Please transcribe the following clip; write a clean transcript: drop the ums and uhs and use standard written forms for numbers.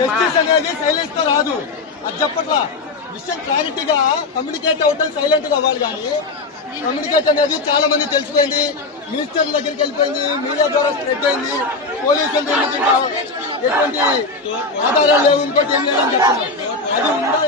Justice అనేది silence తో రాదు. అది చెప్పట్లా. విషయం క్లారిటీగా కమ్యూనికేట్ అవటం సైలెంట్ గా అవ్వాలి. కానీ కమ్యూనికేట్ అనేది చాలా మంది తెలిసిపోయింది, మినిస్టర్ దగ్గరికి వెళ్ళిపోయింది, మీడియా ద్వారా స్ప్రెడ్ అయింది. పోలీసులు ఎటువంటి ఆధారాలు లేవు, ఇంకోటి ఏం లేదని చెప్తున్నారు. అది ఉందా